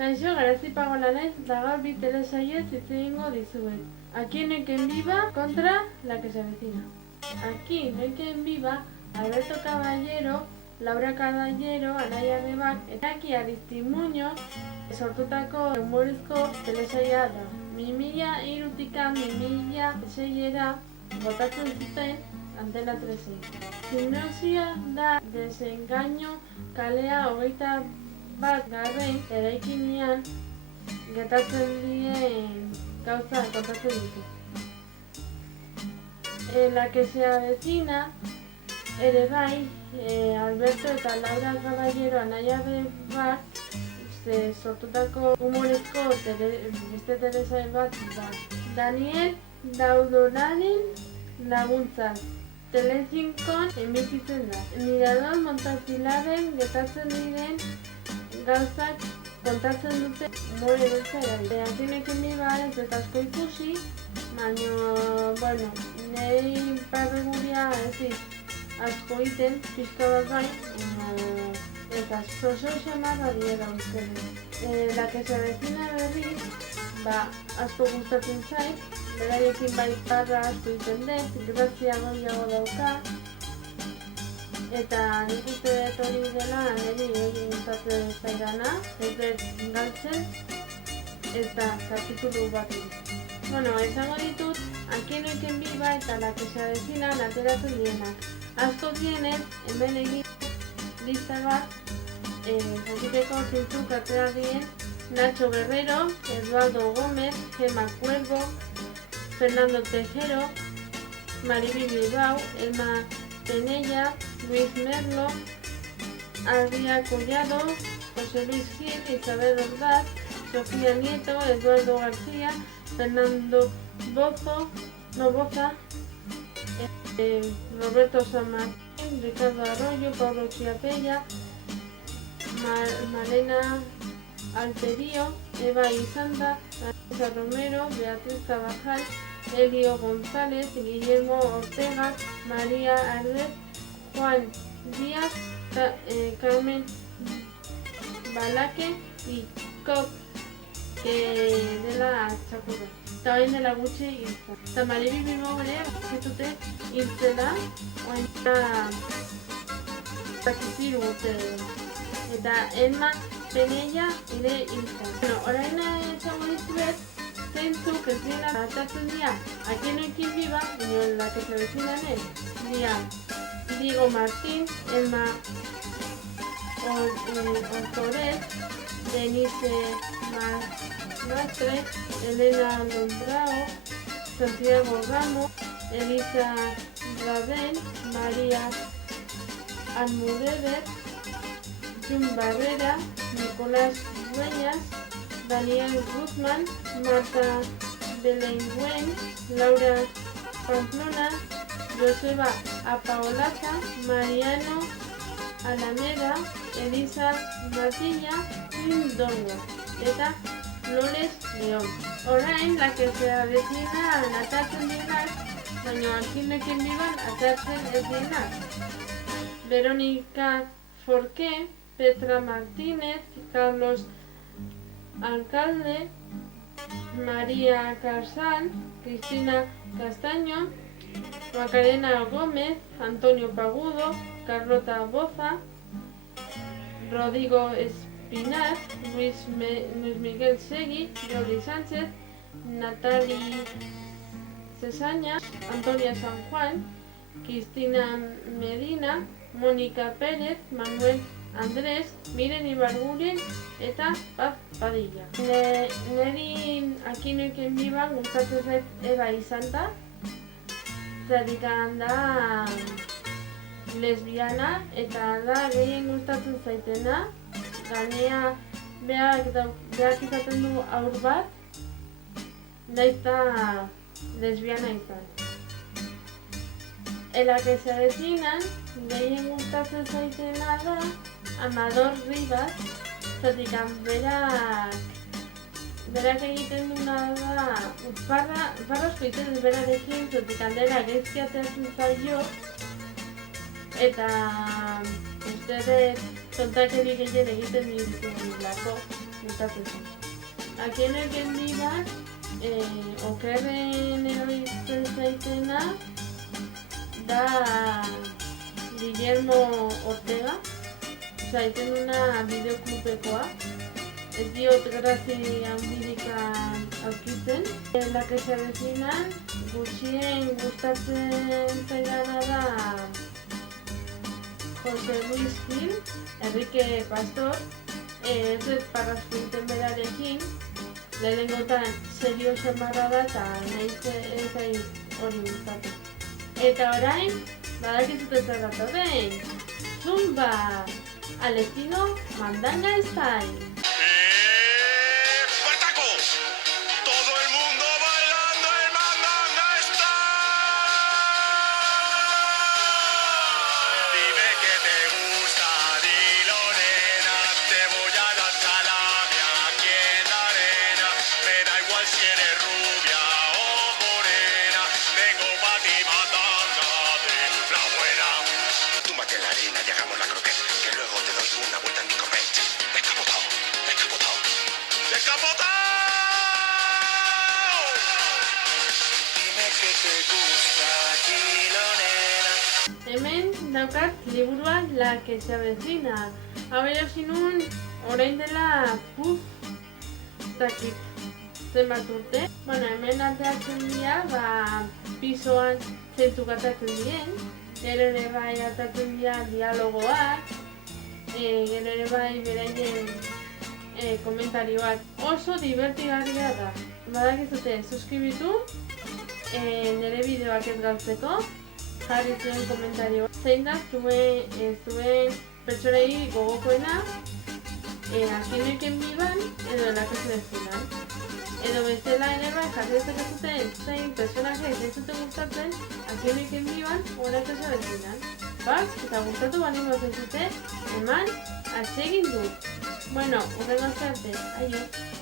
Kaixo, Garazi Pagola naiz, eta gaur bi telesaiez hitz egingo dizuet. Aquí no hay quien viva contra la que se avecina. Aquí no hay quien viva, Alberto Caballero, Laura Caballero, Anaia Rebak, eta Aki Aristimuño sortutako humorizko telesaia da. 2003-an 2006era botatzen zuten Antena 3. Hipnosia da Desengaño kalea 21. Eraikinean gertatzen diren gauza kontatzen ditu. La que se avecina ere bai, Alberto eta Laura Caballero Anaia Rebak sortutako humorezko beste telesail bat da. Daniel Daudoraren laguntzak. Telecinkon emititzen da. Mirador Montasilaren gertatzen diren gauzak kontatzen dute more beltza erabili. Akinekin biba ez eta asko ikusi, baina, niri parreguria ez asko iten, pixka bat bai, eta oso xamarra diera uste. La que se avecina berriz, asko gustatzen zait, beraiekin bai parra asko iten dut, grazia gehiago dauka, eta nik uste dut hori dela niri egin gustatzen zaidana, ez dut galtzen, eta kapitulu bat dut. Esango ditut, Aquí no hay quien viva eta La que se avecina ateratzen dienak. Asko dienez, hemen egin lista bat, jakiteko zintzuk atera dien, Nacho Guerrero, Eduardo Gómez, Gemma Cuervo, Fernando Tejero, Mariby Bilbao, Elma Penella, Luis Merlo, Adrià Collado, José Luis Gil, Isabel Ordaz, Sofía Nieto, Eduardo García, Fernando Boza, Roberto San Martín, Ricardo Arroyo, Pablo Chiapella, Malena Alterio, Eva Isanda, Vanessa Romero, Beatriz Carvajal, Elio González, Guillermo Ortega, María Ardet, Juan Díaz, Carmen Balaque y Cop de la Txakurra. Eta bain dela gutxi hiltzen. Eta Mariby Bilbao ere, zitute hiltzela, oain takiziru urte. Eta Elma Penella ere hiltzen. Orain esango dizuet, zeintzuk ez dira atatzen dira, Aquí no hay quien viva, baina La que se avecina ez, dira Diego Martín, Elma Ortorez, Denise Mastre, Elena Lombrao, Santiago Ramos, Elisa Rabel, María Almudévar, Jun Barrera, Nicolás Dueñas, Daniel Guzmán, Marta Beleingüen, Laura Pamplona, Joseba Apaolaza, Mariano Alameda, Elisa Matilla, Dongo, eta Loles León. Orain, La que se avecina atatzen dienak, baina Aquí no hay quien viva atatzen ez dienak. Verónica Forqué, Petra Martínez, Carlos Alcalde, María Casal, Cristina Castaño, Macarena Gómez, Antonio Pagudo, Carlota Boza, Rodrigo Espinar, Luis Miguel Segui, Jordi Sánchez, Natali Cesaña, Antonia San Juan, Cristina Medina, Mónica Pérez, Manuel Andrés, Miren Ibarguren eta Paz Padilla. Neri Aquí no hay quien viva gustatzen zait Eva Isanda, zertikan da lesbiana eta da gehien gustatzen zaitena. Ganea berak izaten du haur bat, daita lesbiana izan. La que se avecinan gehien gustatzen zaitena da Amador Rivas, zertikan berak egiten duna da parra asko egiten dut berarekin, zertikan dela gezki ateratzen zaio, eta uste dut tontakeri gehien egiten dituzulako. gertatzen zen. Akieneken biban, okerren eroizten zaitena da Guillermo Ortega, osea, egiten duna bideoklupekoa. Ez diot grazi handirik aurkitzen. La que se avecinan, gutxien gustatzen zaidana da Jose Luis Gil, Enrique Pastor, ez dut parrazpinten berarekin, lehenengotan serio xamarra da eta nahi ez hori gustatu. Eta orain, badakizut ez datorren, Zumba, al estilo Mandanga Style. Hemen daukat liburua La que se avecina. Hau erosi nun orain dela dakit zenbat urte. Bueno, hemen ateratzen dira, pisoan zeintzuk atatzen diren. Gero ere bai atatzen dira dialogoak, gero ere bai beraien komentarioak. Oso divertigarria da. Badakizute, suskribitu nire bideoak ez galtzeko. Jarri zuen komentario. Zein da zuen pertsonei gogokoena Akieneken biban edo La que se avecinan. Edo bestela ere bai jarri dezakezuten zein pertsonaje ez zuten gustatzen Akieneken biban o La que se avecinan. Eta gustatu balin zaizute, eman atsegin du. Bueno, hurrengo arte, aio!